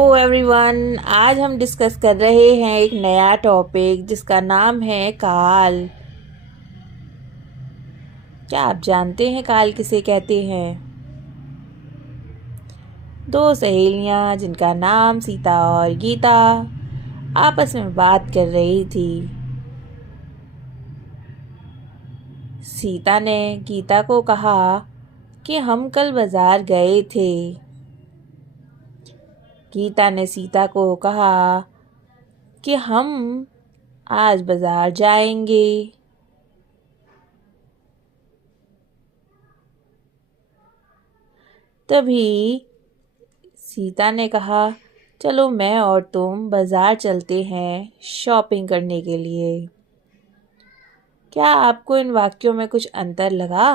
Everyone, आज हम discuss कर रहे हैं एक नया टॉपिक जिसका नाम है काल। क्या आप जानते हैं काल किसे कहते हैं? दो सहेलियां जिनका नाम सीता और गीता आपस में बात कर रही थी। सीता ने गीता को कहा कि हम कल बाजार गए थे। गीता ने सीता को कहा कि हम आज बाजार जाएंगे। तभी सीता ने कहा, चलो मैं और तुम बाजार चलते हैं शॉपिंग करने के लिए। क्या आपको इन वाक्यों में कुछ अंतर लगा?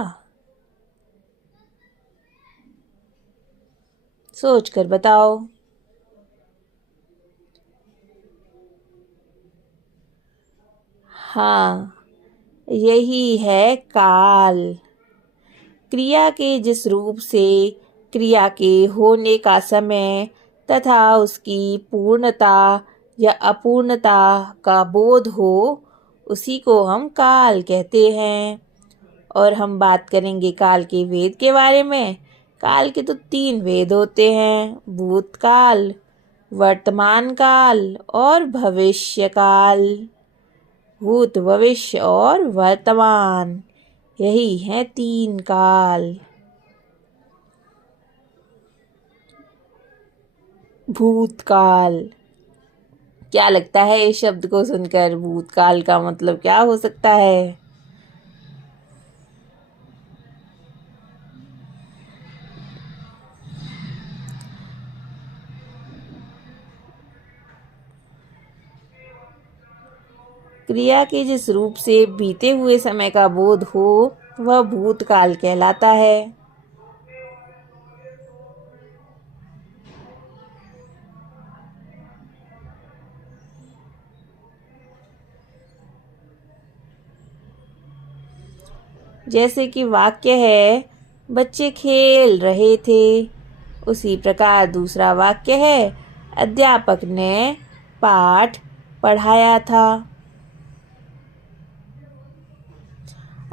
सोच कर बताओ। हाँ, यही है काल। क्रिया के जिस रूप से क्रिया के होने का समय तथा उसकी पूर्णता या अपूर्णता का बोध हो, उसी को हम काल कहते हैं। और हम बात करेंगे काल के वेद के बारे में। काल के तो 3 वेद होते हैं: भूतकाल, वर्तमान काल और भविष्य काल। भूत, भविष्य और वर्तमान, यही है 3 काल। भूतकाल, क्या लगता है इस शब्द को सुनकर भूतकाल का मतलब क्या हो सकता है? क्रिया के जिस रूप से बीते हुए समय का बोध हो, वह भूतकाल कहलाता है। जैसे कि वाक्य है, बच्चे खेल रहे थे। उसी प्रकार दूसरा वाक्य है, अध्यापक ने पाठ पढ़ाया था।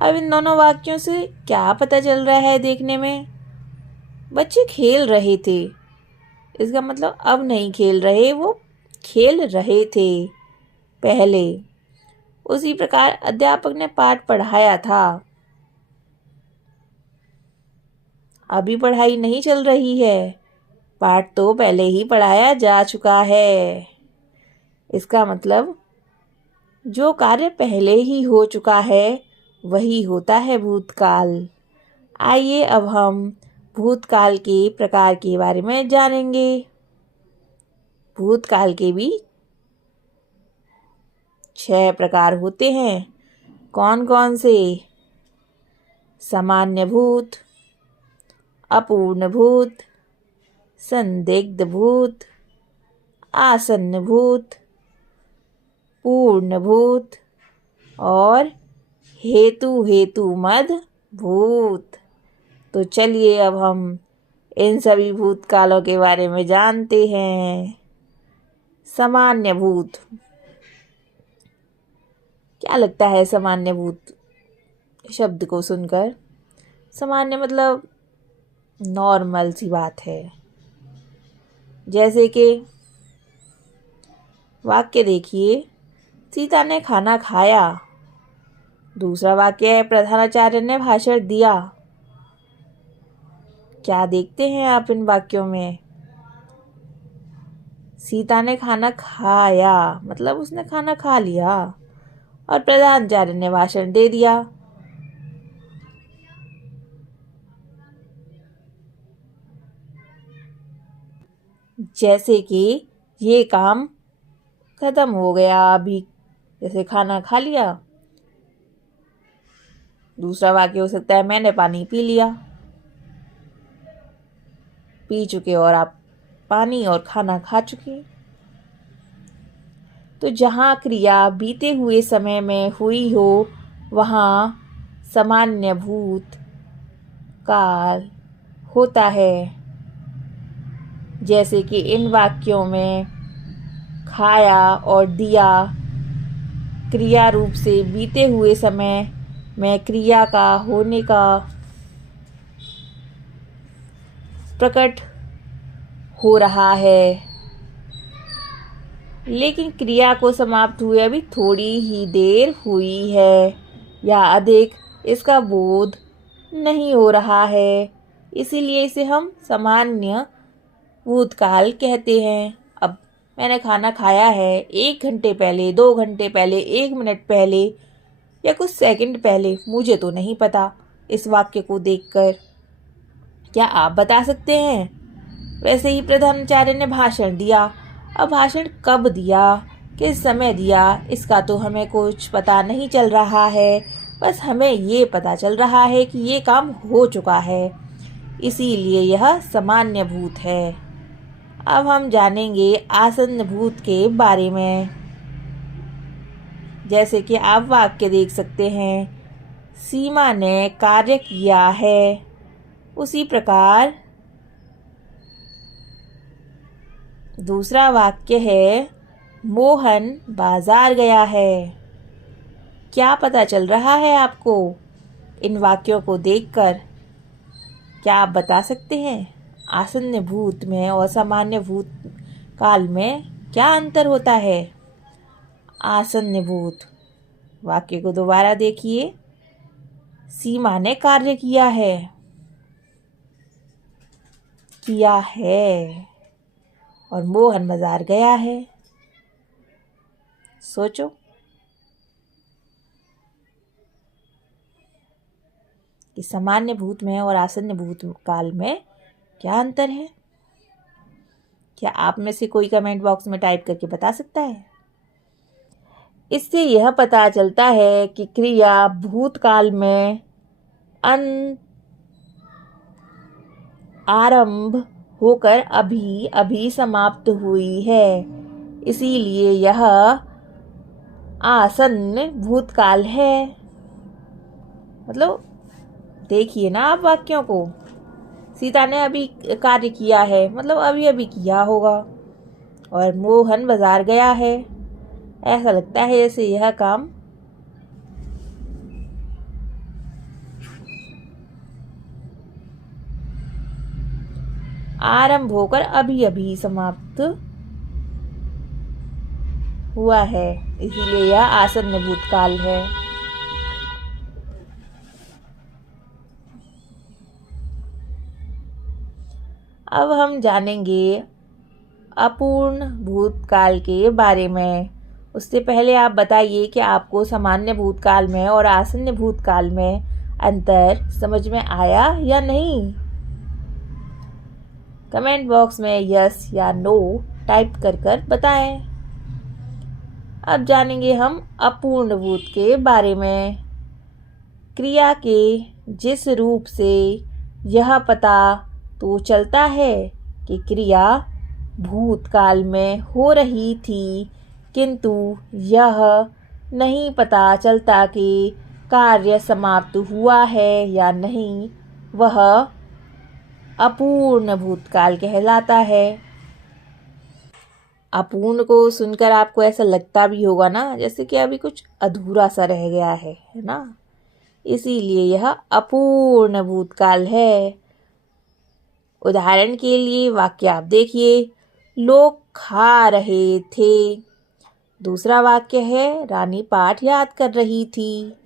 अब इन दोनों वाक्यों से क्या पता चल रहा है देखने में? बच्चे खेल रहे थे, इसका मतलब अब नहीं खेल रहे, वो खेल रहे थे पहले। उसी प्रकार अध्यापक ने पाठ पढ़ाया था, अभी पढ़ाई नहीं चल रही है, पाठ तो पहले ही पढ़ाया जा चुका है। इसका मतलब जो कार्य पहले ही हो चुका है वही होता है भूतकाल। आइए अब हम भूतकाल के प्रकार के बारे में जानेंगे। भूतकाल के भी 6 प्रकार होते हैं। कौन कौन से? सामान्य भूत, अपूर्ण भूत, संदिग्ध भूत, आसन्न भूत, पूर्ण भूत और हेतु मद भूत। तो चलिए अब हम इन सभी भूतकालों के बारे में जानते हैं। सामान्य भूत, क्या लगता है सामान्य भूत शब्द को सुनकर? सामान्य मतलब नॉर्मल सी बात है। जैसे कि वाक्य देखिए, सीता ने खाना खाया। दूसरा वाक्य है, प्रधानाचार्य ने भाषण दिया। क्या देखते हैं आप इन वाक्यों में? सीता ने खाना खाया मतलब उसने खाना खा लिया, और प्रधानाचार्य ने भाषण दे दिया। जैसे कि ये काम खत्म हो गया अभी, जैसे खाना खा लिया। दूसरा वाक्य हो सकता है, मैंने पानी पी लिया। पी चुके और आप पानी और खाना खा चुके। तो जहाँ क्रिया बीते हुए समय में हुई हो, वहाँ सामान्य भूत काल होता है। जैसे कि इन वाक्यों में खाया और दिया क्रिया रूप से बीते हुए समय में क्रिया का होने का प्रकट हो रहा है, लेकिन क्रिया को समाप्त हुए अभी थोड़ी ही देर हुई है या अधिक इसका बोध नहीं हो रहा है, इसीलिए इसे हम सामान्य भूतकाल कहते हैं। अब मैंने खाना खाया है 1 घंटे पहले, 2 घंटे पहले, 1 मिनट पहले या कुछ सेकंड पहले, मुझे तो नहीं पता। इस वाक्य को देखकर क्या आप बता सकते हैं? वैसे ही प्रधानाचार्य ने भाषण दिया। अब भाषण कब दिया, किस समय दिया, इसका तो हमें कुछ पता नहीं चल रहा है। बस हमें ये पता चल रहा है कि ये काम हो चुका है, इसीलिए यह सामान्य भूत है। अब हम जानेंगे आसन्न भूत के बारे में। जैसे कि आप वाक्य देख सकते हैं, सीमा ने कार्य किया है। उसी प्रकार दूसरा वाक्य है, मोहन बाजार गया है। क्या पता चल रहा है आपको इन वाक्यों को देखकर? क्या आप बता सकते हैं आसन्न भूत में और सामान्य भूत काल में क्या अंतर होता है? आसन्न भूत वाक्य को दोबारा देखिए, सीमा ने कार्य किया है और मोहन बाजार गया है। सोचो, कि सामान्य भूत में और आसन्न भूत काल में क्या अंतर है? क्या आप में से कोई कमेंट बॉक्स में टाइप करके बता सकता है? इससे यह पता चलता है कि क्रिया भूतकाल में आरंभ होकर अभी अभी समाप्त हुई है, इसीलिए यह आसन्न भूतकाल है। मतलब देखिए ना आप वाक्यों को, सीता ने अभी कार्य किया है मतलब अभी अभी किया होगा, और मोहन बाजार गया है, ऐसा लगता है जैसे यह काम आरंभ होकर अभी अभी समाप्त हुआ है, इसीलिए यह आसन्न भूतकाल है। अब हम जानेंगे अपूर्ण भूतकाल के बारे में। उससे पहले आप बताइए कि आपको सामान्य भूतकाल में और आसन्न भूतकाल में अंतर समझ में आया या नहीं? कमेंट बॉक्स में यस या नो टाइप कर बताएं। अब जानेंगे हम अपूर्ण भूत के बारे में। क्रिया के जिस रूप से यह पता तो चलता है कि क्रिया भूतकाल में हो रही थी, किंतु यह नहीं पता चलता कि कार्य समाप्त हुआ है या नहीं, वह अपूर्ण भूतकाल कहलाता है। अपूर्ण को सुनकर आपको ऐसा लगता भी होगा ना जैसे कि अभी कुछ अधूरा सा रह गया है ना? इसीलिए यह अपूर्ण भूतकाल है। उदाहरण के लिए वाक्य आप देखिए, लोग खा रहे थे। दूसरा वाक्य है, रानी पाठ याद कर रही थी।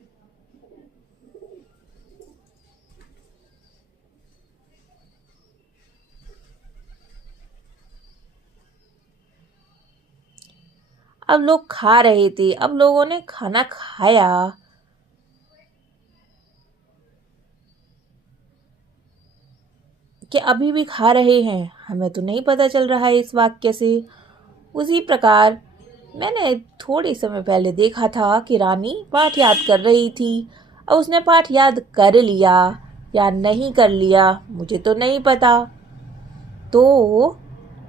अब लोग खा रहे थे, अब लोगों ने खाना खाया। कि अभी भी खा रहे हैं, हमें तो नहीं पता चल रहा है इस वाक्य से। उसी प्रकार मैंने थोड़े समय पहले देखा था कि रानी पाठ याद कर रही थी। अब उसने पाठ याद कर लिया या नहीं कर लिया मुझे तो नहीं पता। तो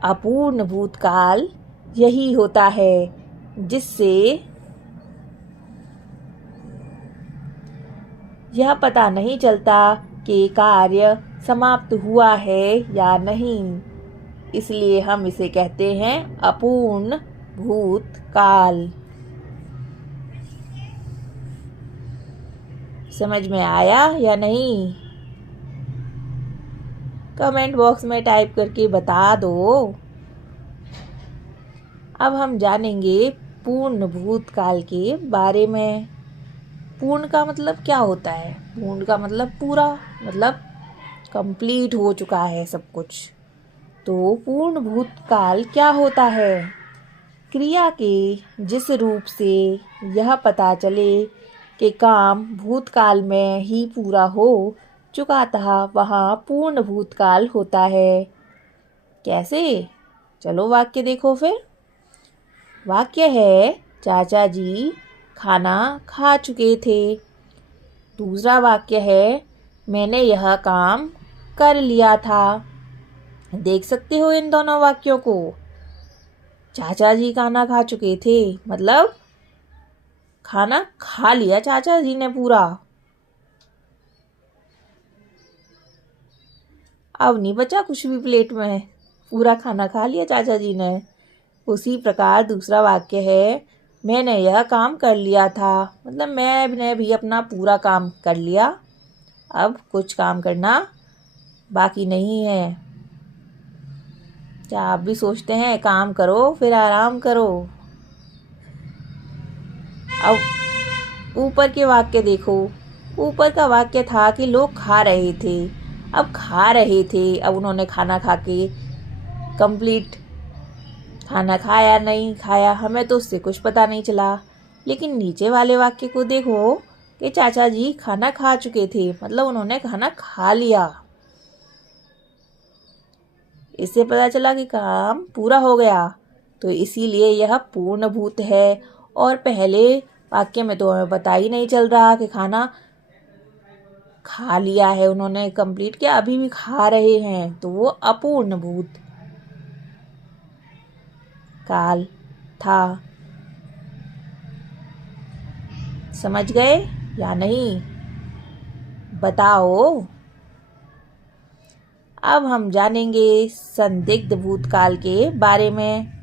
अपूर्ण भूतकाल यही होता है जिससे यह पता नहीं चलता कि कार्य समाप्त हुआ है या नहीं, इसलिए हम इसे कहते हैं अपूर्ण भूतकाल। समझ में आया या नहीं? कमेंट बॉक्स में टाइप करके बता दो। अब हम जानेंगे पूर्ण भूतकाल के बारे में। पूर्ण का मतलब क्या होता है? पूर्ण का मतलब पूरा, मतलब कंप्लीट हो चुका है सब कुछ। तो पूर्ण भूतकाल क्या होता है? क्रिया के जिस रूप से यह पता चले कि काम भूतकाल में ही पूरा हो चुका था, वहाँ पूर्ण भूतकाल होता है। कैसे? चलो वाक्य देखो फिर। वाक्य है, चाचा जी खाना खा चुके थे। दूसरा वाक्य है, मैंने यह काम कर लिया था। देख सकते हो इन दोनों वाक्यों को। चाचा जी खाना खा चुके थे मतलब खाना खा लिया चाचा जी ने पूरा। अब नहीं बचा कुछ भी प्लेट में, पूरा खाना खा लिया चाचा जी ने। उसी प्रकार दूसरा वाक्य है, मैंने यह काम कर लिया था मतलब मैंने भी अपना पूरा काम कर लिया, अब कुछ काम करना बाकी नहीं है। क्या आप भी सोचते हैं काम करो फिर आराम करो? अब ऊपर के वाक्य देखो। ऊपर का वाक्य था कि लोग खा रहे थे। अब खा रहे थे, अब उन्होंने खाना खा के कंप्लीट खाना खाया नहीं खाया हमें तो उससे कुछ पता नहीं चला। लेकिन नीचे वाले वाक्य को देखो कि चाचा जी खाना खा चुके थे मतलब उन्होंने खाना खा लिया। इससे पता चला कि काम पूरा हो गया, तो इसीलिए यह पूर्ण भूत है। और पहले वाक्य में तो हमें पता ही नहीं चल रहा कि खाना खा लिया है उन्होंने, कंप्लीट किया, अभी भी खा रहे हैं, तो वो अपूर्ण भूत काल था। समझ गए या नहीं? बताओ। अब हम जानेंगे संदिग्ध भूतकाल के बारे में।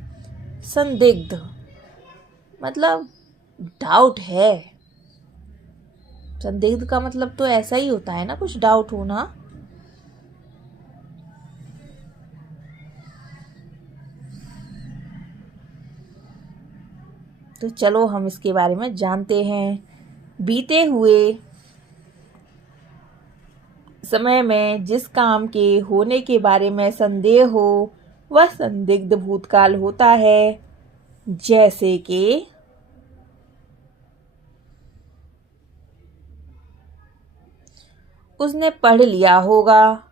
संदिग्ध मतलब डाउट है। संदिग्ध का मतलब तो ऐसा ही होता है ना, कुछ डाउट होना। तो चलो हम इसके बारे में जानते हैं। बीते हुए समय में जिस काम के होने के बारे में संदेह हो वह संदिग्ध भूतकाल होता है। जैसे कि उसने पढ़ लिया होगा।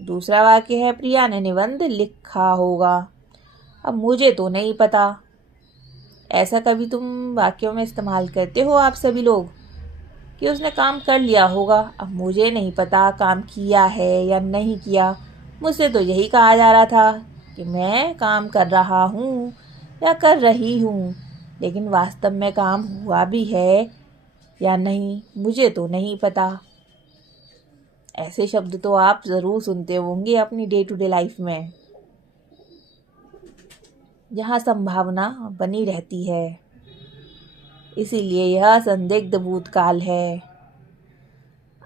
दूसरा वाक्य है, प्रिया ने निबंध लिखा होगा। अब मुझे तो नहीं पता। ऐसा कभी तुम वाक्यों में इस्तेमाल करते हो आप सभी लोग कि उसने काम कर लिया होगा? अब मुझे नहीं पता काम किया है या नहीं किया। मुझसे तो यही कहा जा रहा था कि मैं काम कर रहा हूँ या कर रही हूँ, लेकिन वास्तव में काम हुआ भी है या नहीं मुझे तो नहीं पता। ऐसे शब्द तो आप ज़रूर सुनते होंगे अपनी डे टू डे लाइफ में, जहाँ संभावना बनी रहती है। इसीलिए यह संदिग्ध भूतकाल है।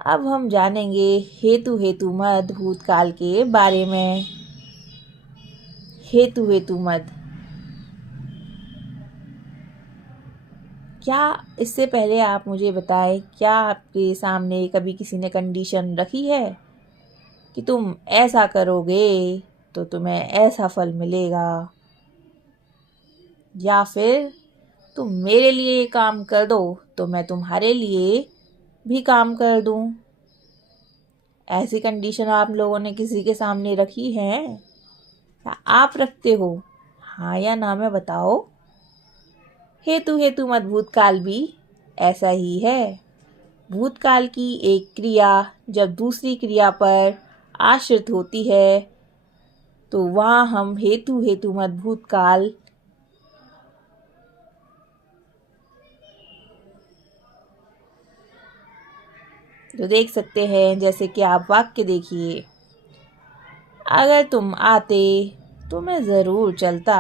अब हम जानेंगे हेतु हेतु मद भूतकाल के बारे में। हेतु हेतु मद क्या? इससे पहले आप मुझे बताएं, क्या आपके सामने कभी किसी ने कंडीशन रखी है कि तुम ऐसा करोगे तो तुम्हें ऐसा फल मिलेगा, या फिर तुम मेरे लिए ये काम कर दो तो मैं तुम्हारे लिए भी काम कर दूं? ऐसी कंडीशन आप लोगों ने किसी के सामने रखी है या आप रखते हो? हाँ या ना में बताओ। हेतु हेतु मत भूतकाल भी ऐसा ही है। भूतकाल की एक क्रिया जब दूसरी क्रिया पर आश्रित होती है तो वहाँ हम हेतु हेतु मत भूतकाल तो देख सकते हैं। जैसे कि आप वाक्य देखिए, अगर तुम आते तो मैं ज़रूर चलता।